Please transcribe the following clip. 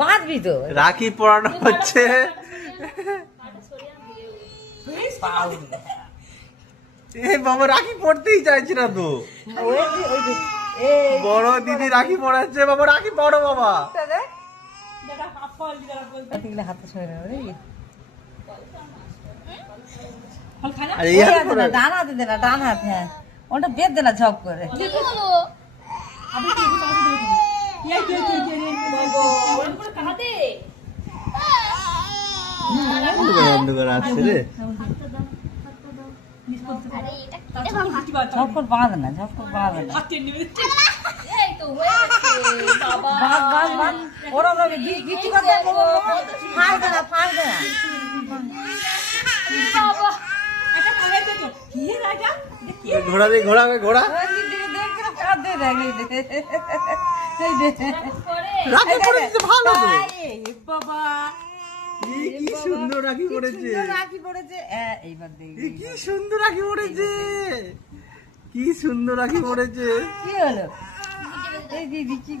বাঁধবি তো। রাখি পরানো হচ্ছে। এ বাবা রাখি পড়তেই চাইছি না তো। বড় দিদি রাখি পড়াচ্ছে, বাবা রাখি পড়ো বাবা। হাতে ছড়ে আর এই হাতে পড়ে। ডান হাতে দে না, ডান হাত। হ্যাঁ ওটা বেদ দে না ঝপ করে। অন্ধকার আসছে রে। ঝপ করে বাঁধ না, ঝপ করে বাঁধ না। বাঁধ বাঁধ বাঁধ। ওরা বিক্রি করতে ফাঁস দে না, ফাঁস দে না। ঘোড়া দিয়ে ঘোড়া ঘোড়া। রাখি পরে দিতে ভালো তো। বাবা কি সুন্দর রাখি পড়েছে। রাখি পড়েছে। এইবার দেখি কি সুন্দর রাখি পড়েছে, কি সুন্দর রাখি পড়েছে। কি হলো এই দিদি কি